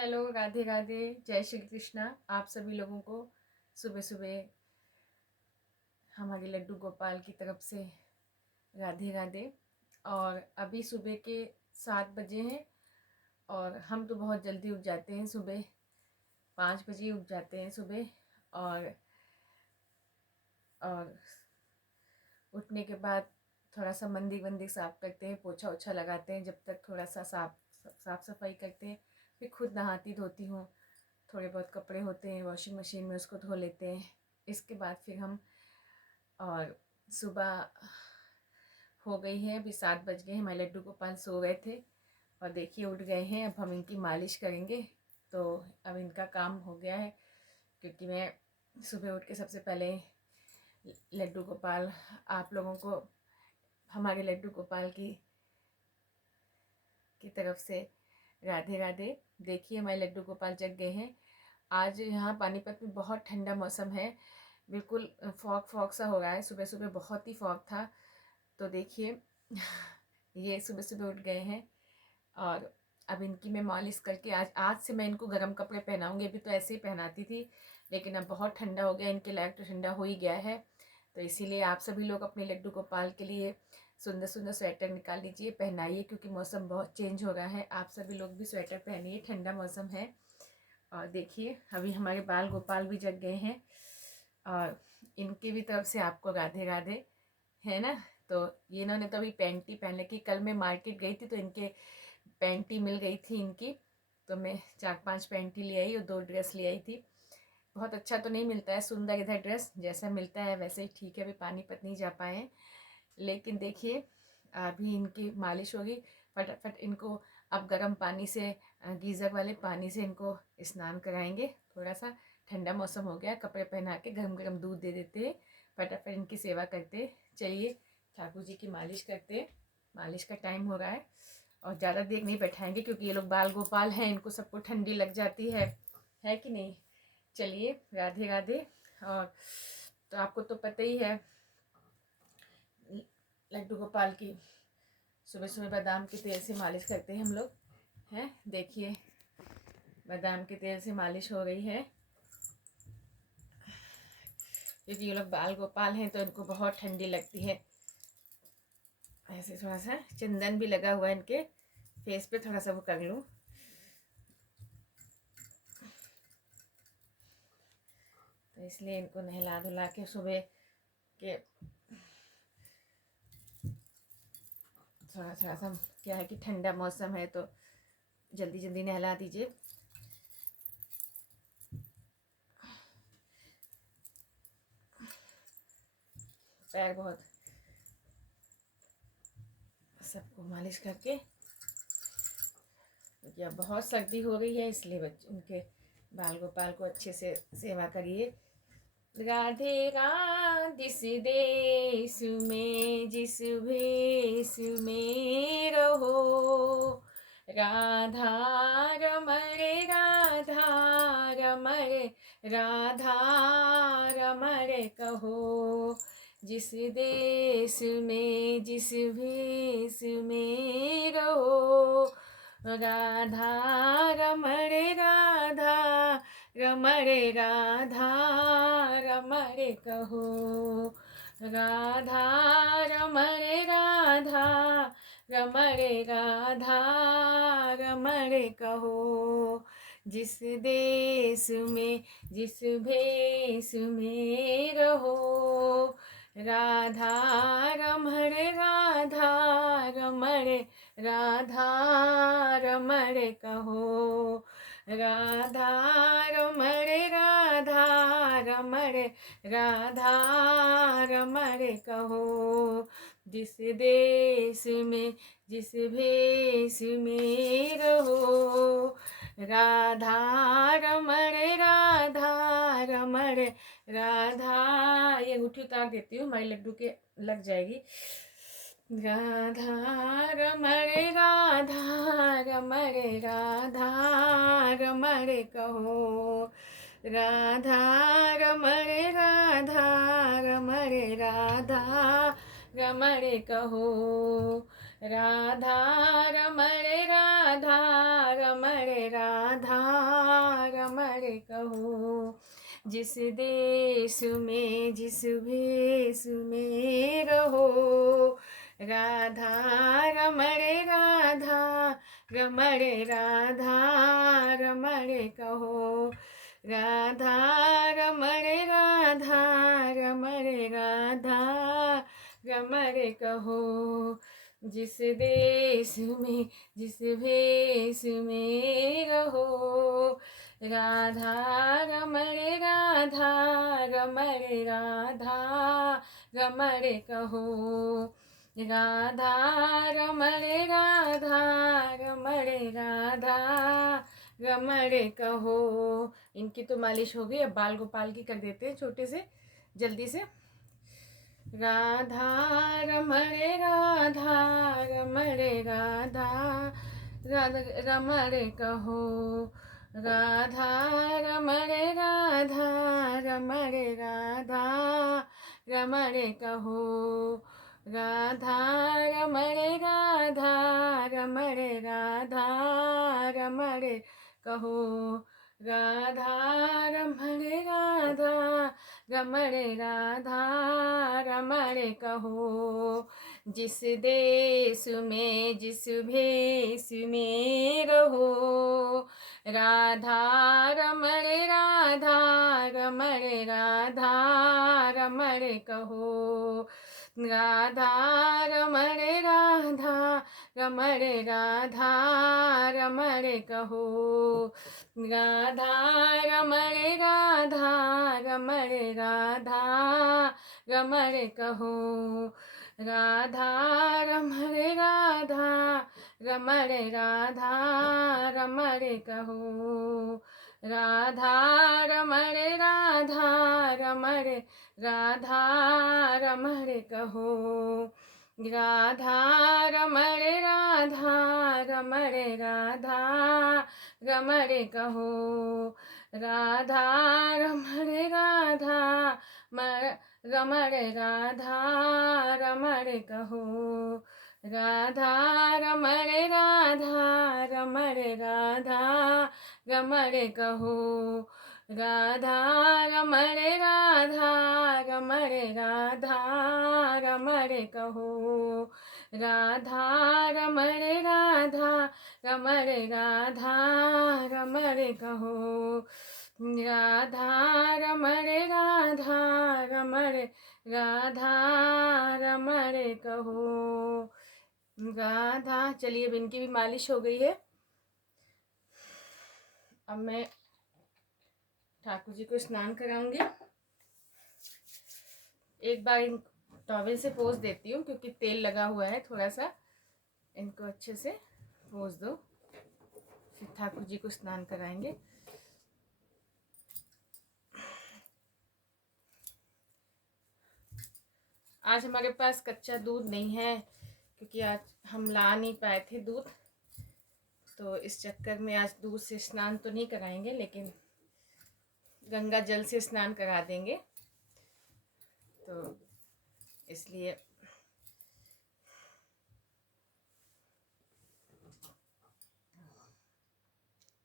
Hello, Radhe Radhe, जय श्री कृष्णा। आप सभी लोगों को सुबह सुबह हमारे लड्डू गोपाल की तरफ से राधे राधे। और अभी सुबह के 7 बजे हैं और हम तो बहुत जल्दी उठ जाते हैं, सुबह 5 बजे उठ जाते हैं सुबह। और और उठने के बाद थोड़ा सा मंदिर वंदिर साफ़ करते हैं, पोछा ओछा लगाते हैं, जब तक थोड़ा सा साफ़ सफाई करते हैं। फिर खुद नहाती धोती हूँ, थोड़े बहुत कपड़े होते हैं वॉशिंग मशीन में, उसको धो लेते हैं। इसके बाद फिर हम और सुबह हो गई है, अभी 7 बज गए हैं। हमारे लड्डू गोपाल सो गए थे और देखिए उठ गए हैं। अब हम इनकी मालिश करेंगे, तो अब इनका काम हो गया है, क्योंकि मैं सुबह उठ के सबसे पहले लड्डू गोपाल आप लोगों को हमारे लड्डू गोपाल की तरफ से राधे राधे। देखिए हमारे लड्डू गोपाल जग गए हैं। आज यहाँ पानीपत में बहुत ठंडा मौसम है, बिल्कुल फॉग फॉग सा हो रहा है। सुबह सुबह बहुत ही फॉग था। तो देखिए ये सुबह सुबह उठ गए हैं और अब इनकी मैं मालिश करके आज आज से मैं इनको गर्म कपड़े पहनाऊंगी। अभी तो ऐसे ही पहनाती थी, लेकिन अब बहुत ठंडा हो गया, इनके लायक तो ठंडा हो ही गया है। तो इसीलिए आप सभी लोग अपने लड्डू गोपाल के लिए सुंदर सुंदर स्वेटर निकाल लीजिए, पहनाइए, क्योंकि मौसम बहुत चेंज हो रहा है। आप सभी लोग भी स्वेटर पहनिए, ठंडा मौसम है। और देखिए अभी हमारे बाल गोपाल भी जग गए हैं और इनकी भी तरफ से आपको राधे राधे, है ना। तो ये इन्होंने तो अभी पैंटी पहन रखी। कल मैं मार्केट गई थी तो इनके पैंटी मिल गई थी इनकी, तो मैं 4-5 पैंटी ले आई और 2 ड्रेस ले आई थी। बहुत अच्छा तो नहीं मिलता है सुंदर इधर ड्रेस, जैसा मिलता है वैसे ही ठीक है। अभी पानीपत नहीं जा पाए हैं, लेकिन देखिए अभी इनकी मालिश होगी। फटाफट इनको अब गर्म पानी से, गीज़र वाले पानी से इनको स्नान कराएंगे। थोड़ा सा ठंडा मौसम हो गया, कपड़े पहना के गरम गरम दूध दे देते हैं, फटाफट इनकी सेवा करते। चलिए ठाकुर जी की मालिश करते। मालिश का टाइम हो रहा है और ज़्यादा देर नहीं बैठाएंगे, क्योंकि ये लोग बाल गोपाल हैं, इनको सबको ठंडी लग जाती है कि नहीं। चलिए राधे राधे। और तो आपको तो पता ही है लड्डू गोपाल की सुबह सुबह बादाम के तेल से मालिश करते हैं हम लोग, हैं। देखिए बादाम के तेल से मालिश हो रही है, क्योंकि ये लोग बाल गोपाल हैं तो इनको बहुत ठंडी लगती है। ऐसे थोड़ा सा चंदन भी लगा हुआ है इनके फेस पे, थोड़ा सा वो कर लूँ। तो इसलिए इनको नहला धुला के सुबह के थोड़ा थोड़ा सा, क्या है कि ठंडा मौसम है तो जल्दी जल्दी नहला दीजिए। पैर बहुत सबको मालिश करके, क्योंकि अब बहुत सर्दी हो रही है, इसलिए बच्चे उनके बाल गोपाल को अच्छे से सेवा करिए। राधे राधे इस देश में जिस भेष में रहो, राधा रमण राधा रमण राधा रमण कहो। जिस देश में जिस भेष में रहो, राधा रमण राधा रमण राधा रमण कहो। राधा रमण राधा रमण राधा रमण कहो। जिस देश में जिस भेष में रहो, राधा रमण राधा रमण राधा रमण कहो। राधा रमण राधा रमण राधा रमण कहो। जिस देश में जिस भेष में रहो, राधा रमण राधा रमण राधा। ये अंगूठी उतार देती हूँ, हमारे लड्डू के लग जाएगी। राधा रमण राधा रमण राधा रमण कहो। राधा रमण राधा रमण राधा रमण कहो। राधा रमण राधा रमण राधा रमण कहो, जिस देश में जिस भेष में रहो, राधा रमण राधा रमण राधा रमण कहो, राधा रमण राधा रमण राधा रमण कहो, जिस देश में जिस भेष में रहो, राधा रमण राधा रमण राधा रमण कहो, राधा रमण राधा रमण राधा रमण कहो। इनकी तो मालिश हो गई, अब बाल गोपाल की कर देते हैं छोटे से जल्दी से। राधा रमण राधा रमण राधा रमण कहो, राधा रमण राधा रमण राधा रमण कहो, राधा रमण राधा रमण राधा रमण कहो, राधा रमण राधा रमण राधा रमण कहो, जिस देश में जिस भेष में रहो, राधा रमण राधा रमण राधा रमण कहो, राधा रमण राधा रमण राधा रमण कहो, राधा रमण राधा रमण राधा रमण कहो, राधा रमण राधा रमण राधा रमण कहो, राधा रमण राधा रमण राधा रमण कहो, राधा रमण राधा रमण राधा रमण कहो, राधा रमण राधा रमण राधा रमण कहो, राधा रमण राधा रमण राधा रमण कहो, राधा रमण राधा रमण राधा रमण कहो, राधा रमण राधा रमण राधा रमण कहो, राधा रमण राधा रमण राधा रमण कहो, राधा। चलिए अब इनकी भी मालिश हो गई है। अब मैं ठाकुर जी को स्नान कराऊंगी। एक बार इन टॉवेल से पोंछ देती हूँ क्योंकि तेल लगा हुआ है थोड़ा सा, इनको अच्छे से पोंछ दो, फिर ठाकुर जी को स्नान कराएंगे। आज हमारे पास कच्चा दूध नहीं है क्योंकि आज हम ला नहीं पाए थे दूध, तो इस चक्कर में आज दूध से स्नान तो नहीं कराएंगे, लेकिन गंगा जल से स्नान करा देंगे। तो इसलिए